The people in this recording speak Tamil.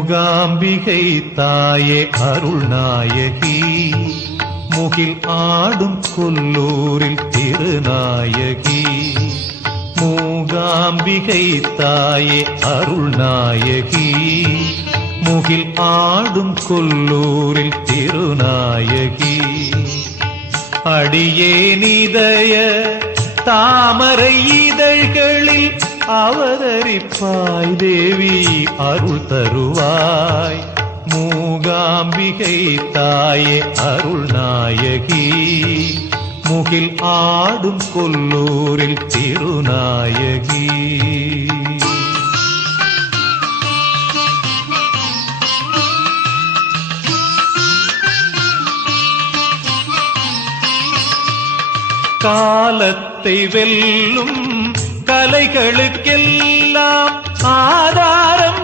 மூகாம்பிகை தாயே அருள்நாயகி முகில் ஆடும் கொல்லூரில் திருநாயகி மூகாம்பிகை தாயே அருள்நாயகி முகில் ஆடும் கொல்லூரில் திருநாயகி அடியே நிதய தாமரை இதழ்களில் அவதரிப்பாய் தேவி அருள் தருவாய் மூகாம்பிகை தாயே அருள்நாயகி முகில் ஆடும் கொல்லூரில் திருநாயகி காலத்தை வெல்லும் கலைகளுக்கெல்லாம் ஆதாரம்